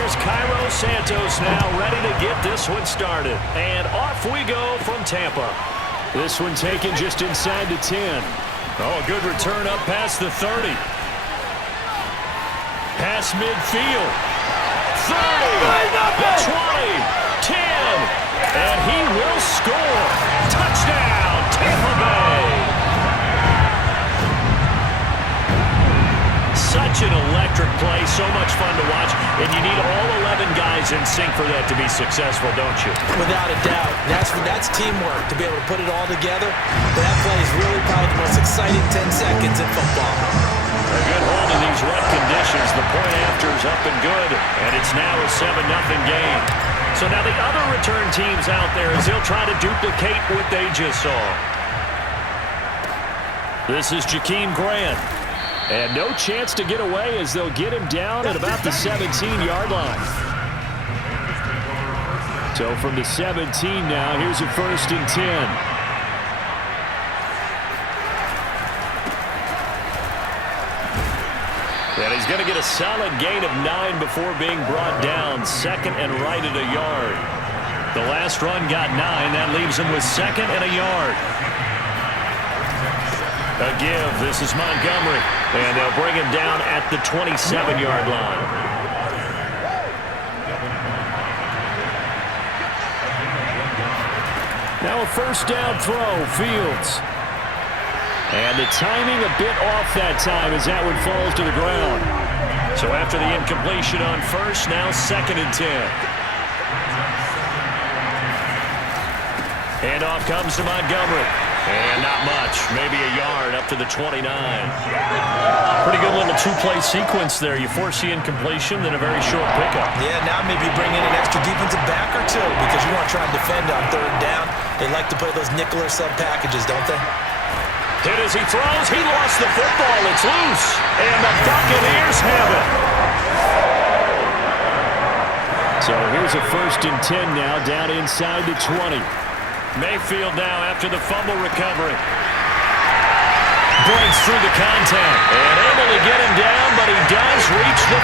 Here's Cairo Santos now ready to get this one started. And off we go from Tampa. This one taken just inside the 10. Oh, a good return up past the 30. Past midfield. 30, 20, 10, and he will score. Touchdown, Tampa Bay. Such an electric play, so much fun to watch, and you need all 11 guys in sync for that to be successful, don't you? Without a doubt. That's teamwork, to be able to put it all together. But that play is really probably the most exciting 10 seconds in football. A good hold in these wet conditions. The point after is up and good, and it's now a 7-0 game. So now the other return teams out there as they'll try to duplicate what they just saw. This is Jakeem Grant. And no chance to get away as they'll get him down at about the 17-yard line. So from the 17 now, here's a 1st and 10. And he's going to get a solid gain of 9 before being brought down. 2nd and right at a yard. The last run got 9. That leaves him with 2nd and a yard. A give. This is Montgomery. And they'll bring him down at the 27-yard line. Now a 1st down throw. Fields. And the timing a bit off that time as that one falls to the ground. So after the incompletion on 1st, now 2nd and 10. Handoff comes to Montgomery. And not much. Maybe a yard up to the 29. Pretty good little two-play sequence there. You force the incompletion, then a very short pickup. Yeah, now maybe bring in an extra defensive back or two because you want to try and defend on 3rd down. They like to play those nickel or sub packages, don't they? Hit as he throws. He lost the football. It's loose. And the Buccaneers have it. So here's a 1st and 10 now down inside the 20. Mayfield now after the fumble recovery. Breaks through the contact. And able to get him down, but he does reach the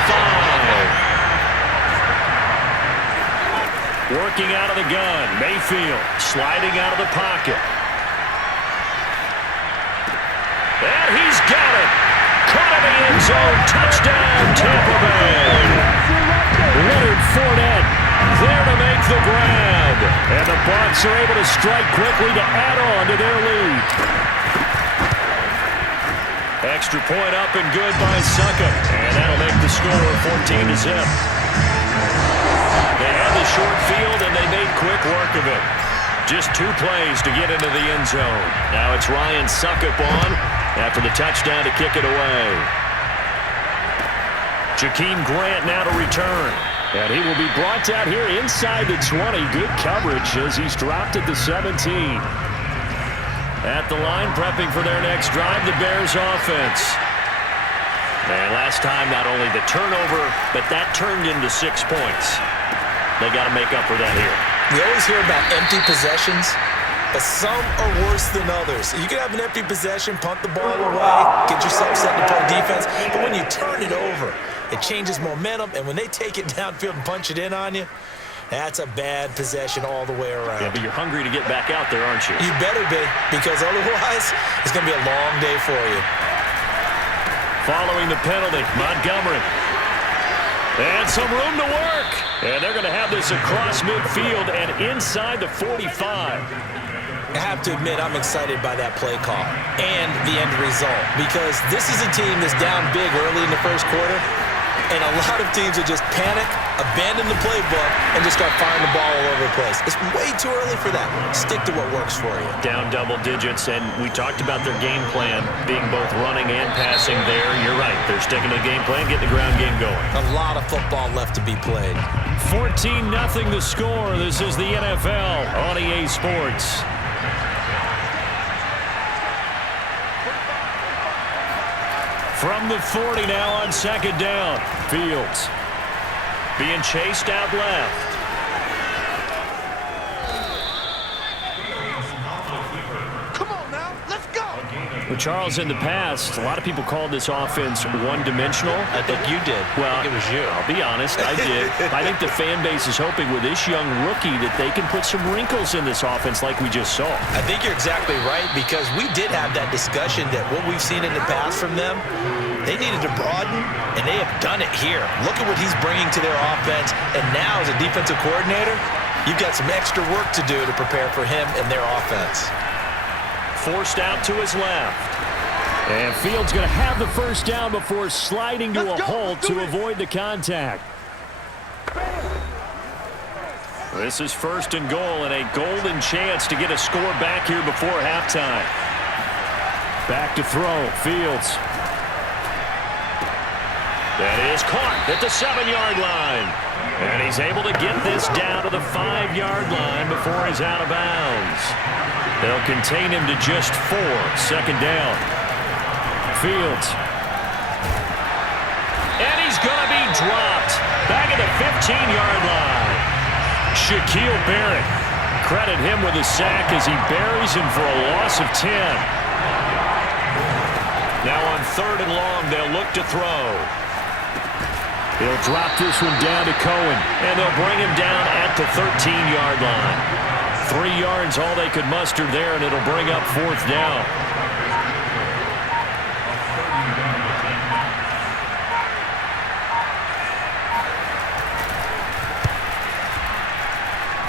5. Working out of the gun. Mayfield sliding out of the pocket. And he's got it. Caught in the end zone. Touchdown, Tampa Bay. Leonard Fournette there to make the grab. And the Bucs are able to strike quickly to add on to their lead. Extra point up and good by Suckup. And that'll make the score 14-0. They had the short field and they made quick work of it. Just 2 plays to get into the end zone. Now it's Ryan Suckup on after the touchdown to kick it away. Jakeem Grant now to return. And he will be brought out here inside the 20. Good coverage as he's dropped at the 17. At the line, prepping for their next drive, the Bears offense. And last time, not only the turnover, but that turned into 6 points. They got to make up for that here. We always hear about empty possessions, but some are worse than others. You can have an empty possession, punt the ball away, get yourself set to play defense, but when you turn it over, it changes momentum, and when they take it downfield and punch it in on you, that's a bad possession all the way around. Yeah, but you're hungry to get back out there, aren't you? You better be, because otherwise, it's going to be a long day for you. Following the penalty, Montgomery. And some room to work. And they're going to have this across midfield and inside the 45. I have to admit, I'm excited by that play call and the end result because this is a team that's down big early in the 1st quarter, and a lot of teams will just panic, abandon the playbook, and just start firing the ball all over the place. It's way too early for that. Stick to what works for you. Down double digits, and we talked about their game plan being both running and passing there. You're right. They're sticking to the game plan, getting the ground game going. A lot of football left to be played. 14-0 the score. This is the NFL on EA Sports. From the 40 now on 2nd down. Fields being chased out left. Come on now, let's go. Well, Charles, in the past, a lot of people called this offense one-dimensional. I think you did. Well, I think it was you. I'll be honest, I did. I think the fan base is hoping with this young rookie that they can put some wrinkles in this offense like we just saw. I think you're exactly right, because we did have that discussion that what we've seen in the past from them, they needed to broaden, and they have done it here. Look at what he's bringing to their offense, and now as a defensive coordinator, you've got some extra work to do to prepare for him and their offense. Forced out to his left. And Fields going to have the first down before sliding to a halt to avoid the contact. This is 1st and goal, and a golden chance to get a score back here before halftime. Back to throw, Fields. That is caught at the 7-yard line. And he's able to get this down to the 5-yard line before he's out of bounds. They'll contain him to just 4. 2nd down. Fields. And he's going to be dropped. Back at the 15-yard line. Shaquille Barrett. Credit him with a sack as he buries him for a loss of 10. Now on 3rd and long, they'll look to throw. He'll drop this one down to Cohen, and they'll bring him down at the 13-yard line. 3 yards, all they could muster there, and it'll bring up 4th down.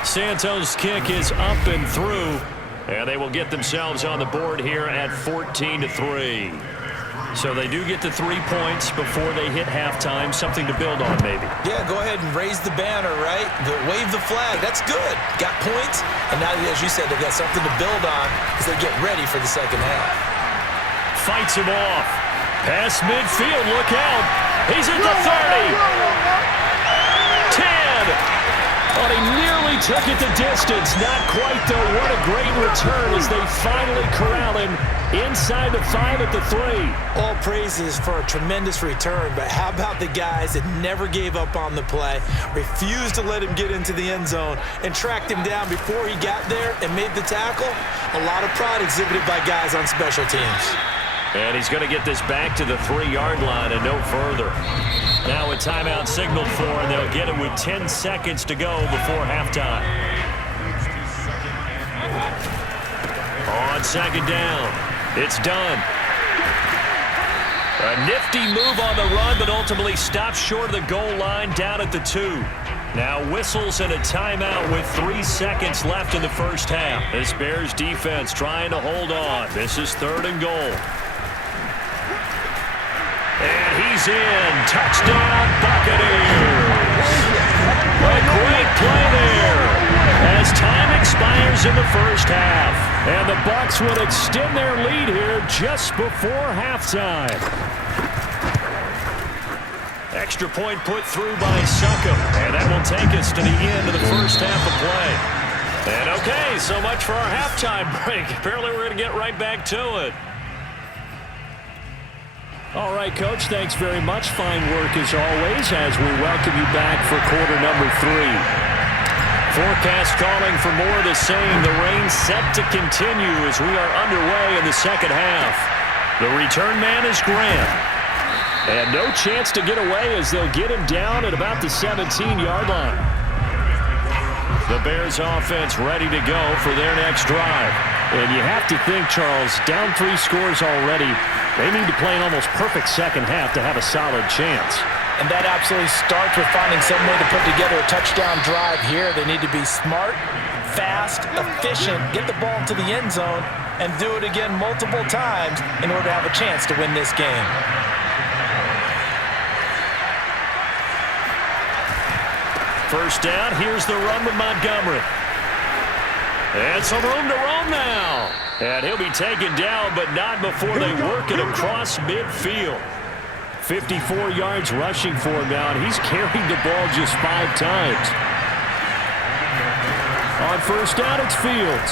Santos' kick is up and through, and they will get themselves on the board here at 14-3. So they do get the 3 points before they hit halftime. Something to build on, maybe. Yeah, go ahead and raise the banner, right? Wave the flag. That's good. Got points. And now, as you said, they've got something to build on as they get ready for the second half. Fights him off. Past midfield. Look out. He's at the 30. 10. But he nearly took it the distance. Not quite, though. What a great return as they finally corral him inside the 5 at the 3. All praises for a tremendous return, but how about the guys that never gave up on the play, refused to let him get into the end zone, and tracked him down before he got there and made the tackle? A lot of pride exhibited by guys on special teams. And he's going to get this back to the 3-yard line and no further. Now a timeout signaled for, and they'll get it with 10 seconds to go before halftime. On 2nd down, it's done. A nifty move on the run, but ultimately stopped short of the goal line down at the 2. Now whistles and a timeout with 3 seconds left in the first half. This Bears defense trying to hold on. This is 3rd and goal. And he's in. Touchdown, Buccaneers. A great play there as time expires in the first half. And the Bucs would extend their lead here just before halftime. Extra point put through by Succop. And that will take us to the end of the first half of play. And okay, so much for our halftime break. Apparently we're going to get right back to it. All right, Coach, thanks very much. Fine work as always as we welcome you back for quarter number 3. Forecast calling for more of the same. The rain set to continue as we are underway in the second half. The return man is Grant. And no chance to get away as they'll get him down at about the 17-yard line. The Bears offense ready to go for their next drive. And you have to think, Charles, down 3 scores already. They need to play an almost perfect second half to have a solid chance. And that absolutely starts with finding some way to put together a touchdown drive here. They need to be smart, fast, efficient, get the ball to the end zone, and do it again multiple times in order to have a chance to win this game. First down, here's the run with Montgomery. And some room to roam now. And he'll be taken down, but not before they work it across midfield. 54 yards rushing for him now, and he's carried the ball just 5 times. On first down, it's Fields.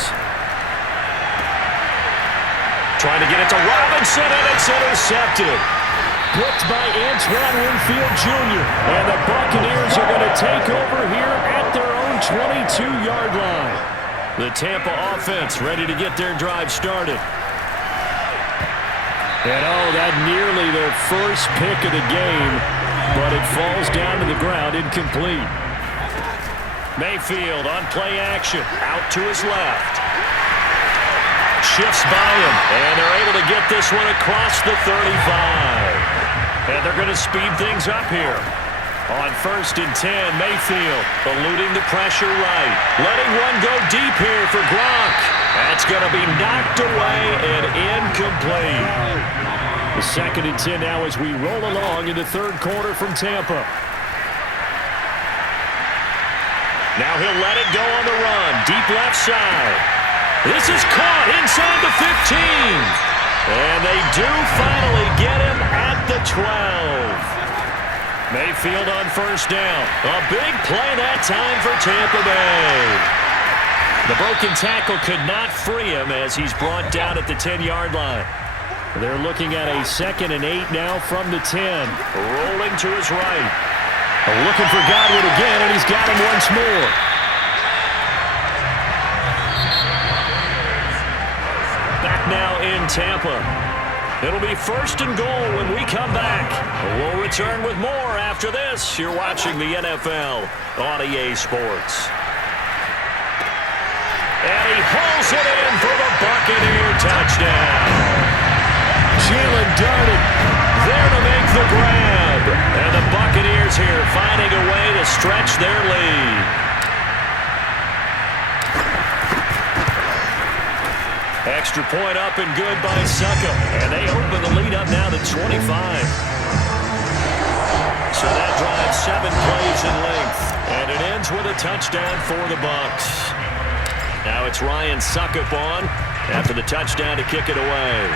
Trying to get it to Robinson, and it's intercepted. Blitzed by Antoine Winfield Jr. And the Buccaneers are going to take over here at their own 22-yard line. The Tampa offense ready to get their drive started. And that nearly their first pick of the game, but it falls down to the ground incomplete. Mayfield on play action, out to his left. Shifts by him, and they're able to get this one across the 35. And they're going to speed things up here. On 1st and 10, Mayfield eluding the pressure right. Letting one go deep here for Gronk. That's going to be knocked away and incomplete. The 2nd and 10 now as we roll along in the 3rd quarter from Tampa. Now he'll let it go on the run. Deep left side. This is caught inside the 15. And they do finally get him at the 12. Mayfield on 1st down. A big play that time for Tampa Bay. The broken tackle could not free him as he's brought down at the 10-yard line. They're looking at a 2nd and 8 now from the 10. Rolling to his right. Looking for Godwin again, and he's got him once more. Back now in Tampa. It'll be 1st and goal when we come back. We'll return with more after this. You're watching the NFL on EA Sports. And he hauls it in for the Buccaneer touchdown. Jalen darted there to make the grab. And the Buccaneers here finding a way to stretch their lead. Extra point up and good by Suckup. And they open the lead up now to 25. So that drives 7 plays in length. And it ends with a touchdown for the Bucs. Now it's Ryan Suckup on after the touchdown to kick it away.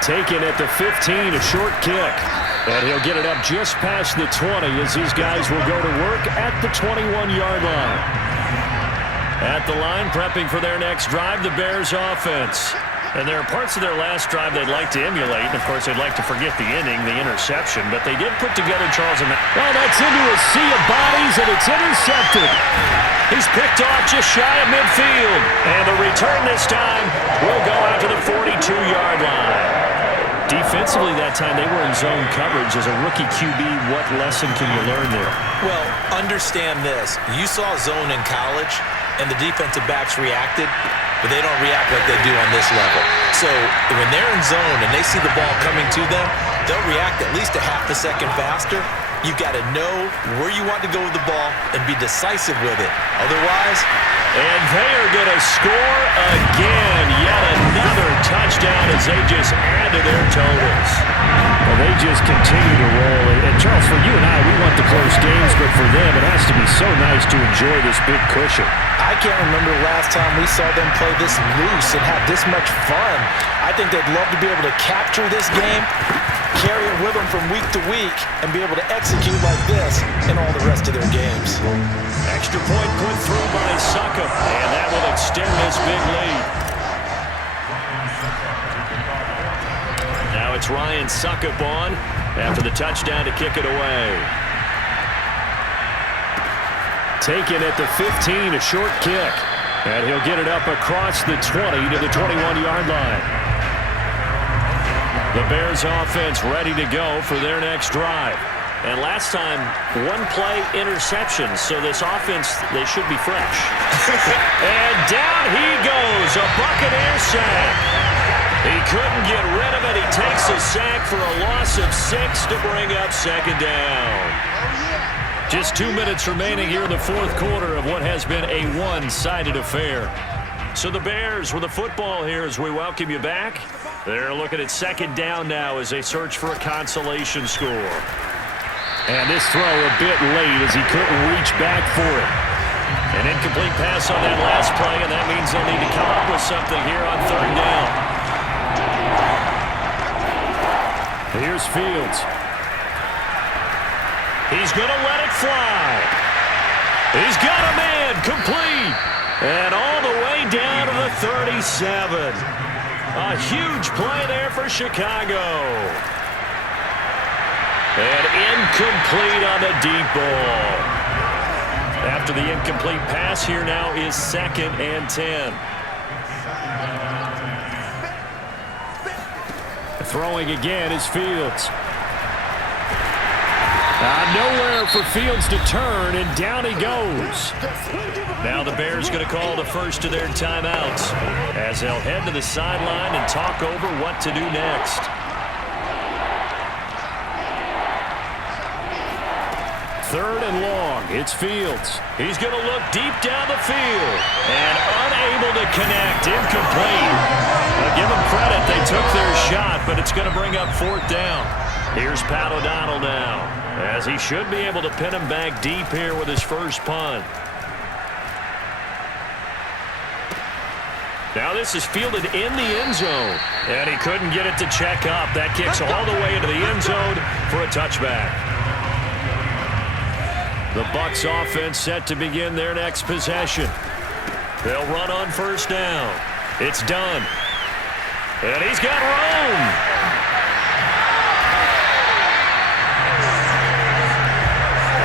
Taken at the 15, a short kick. And he'll get it up just past the 20 as these guys will go to work at the 21-yard line. At the line, prepping for their next drive, the Bears offense. And there are parts of their last drive they'd like to emulate. And, of course, they'd like to forget the inning, the interception. But they did put together Charles and Matt. Well, that's into a sea of bodies, and it's intercepted. He's picked off just shy of midfield. And the return this time will go out to the 42-yard line. Defensively that time, they were in zone coverage. As a rookie QB, what lesson can you learn there? Well, understand this. You saw zone in college, and the defensive backs reacted, but they don't react like they do on this level. So when they're in zone and they see the ball coming to them, they'll react at least a half a second faster. You've got to know where you want to go with the ball and be decisive with it. Otherwise... And they are going to score again. Yet another touchdown as they just add to their totals. Well, they just continue to roll. And Charles, for you and I, we want the close games, but for them, it has to be so nice to enjoy this big cushion. I can't remember the last time we saw them play this loose and have this much fun. I think they'd love to be able to capture this game, carry it with them from week to week, and be able to execute like this in all the rest of their games. Extra point put through by Suckup, and that will extend this big lead. Now it's Ryan Suckup on after the touchdown to kick it away. Taken at the 15, a short kick. And he'll get it up across the 20 to the 21-yard line. The Bears offense ready to go for their next drive. And last time, one play interception, so this offense, they should be fresh. And down he goes, a Buccaneer sack. He couldn't get rid of it. He takes a sack for a loss of 6 to bring up 2nd down. Just 2 minutes remaining here in the 4th quarter of what has been a one-sided affair. So the Bears with the football here as we welcome you back. They're looking at 2nd down now as they search for a consolation score. And this throw a bit late as he couldn't reach back for it. An incomplete pass on that last play, and that means they'll need to come up with something here on 3rd down. Here's Fields. He's going to let it fly. He's got a man complete. And all the way down to the 37. A huge play there for Chicago. And incomplete on the deep ball. After the incomplete pass, here now is 2nd and 10. Throwing again is Fields. Nowhere for Fields to turn, and down he goes. Now the Bears going to call the first of their timeouts as they'll head to the sideline and talk over what to do next. Third and long. It's Fields. He's going to look deep down the field and unable to connect. Incomplete. Give them credit. They took their shot, but it's going to bring up fourth down. Here's Pat O'Donnell now, as he should be able to pin him back deep here with his first punt. Now this is fielded in the end zone, and he couldn't get it to check up. That kicks all the way into the end zone for a touchback. The Bucs offense set to begin their next possession. They'll run on first down. It's done. And he's got room.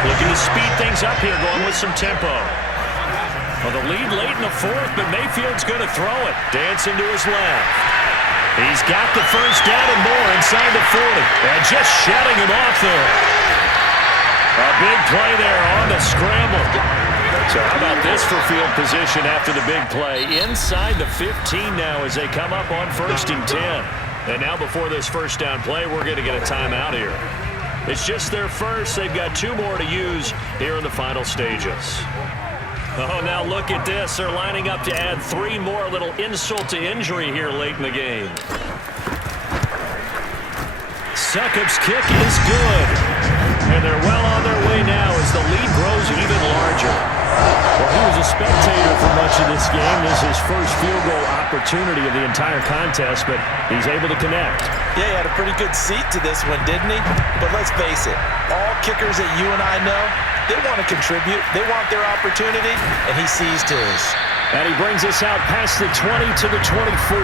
Looking to speed things up here, going with some tempo. Well, the lead late in the fourth, but Mayfield's going to throw it. Dancing to his left. He's got the first down and more inside the 40. And just shutting him off there. A big play there on the scramble. So how about this for field position after the big play? Inside the 15 now as they come up on 1st and 10. And now before this first down play, we're going to get a timeout here. It's just their first. They've got 2 more to use here in the final stages. Oh, now look at this. They're lining up to add 3 more. A little insult to injury here late in the game. Succop's kick is good. And they're well on their way now as the lead grows even larger. Well, he was a spectator for much of this game. This is his first field goal opportunity of the entire contest, but he's able to connect. Yeah, he had a pretty good seat to this one, didn't he? But let's face it, all kickers that you and I know, they want to contribute. They want their opportunity, and he seized his. And he brings us out past the 20 to the 24.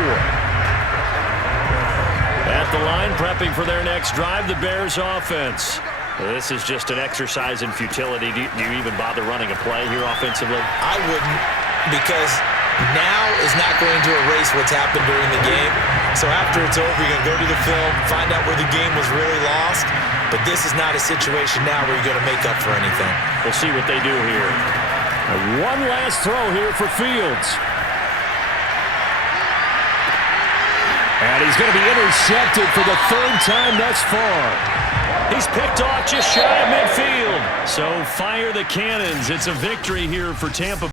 At the line, prepping for their next drive, the Bears offense. This is just an exercise in futility. Do you even bother running a play here offensively? I wouldn't, because now is not going to erase what's happened during the game. So after it's over, you're going to go to the film, find out where the game was really lost. But this is not a situation now where you're going to make up for anything. We'll see what they do here. One last throw here for Fields. And he's going to be intercepted for the 3rd time thus far. He's picked off just shy of midfield. So fire the cannons. It's a victory here for Tampa.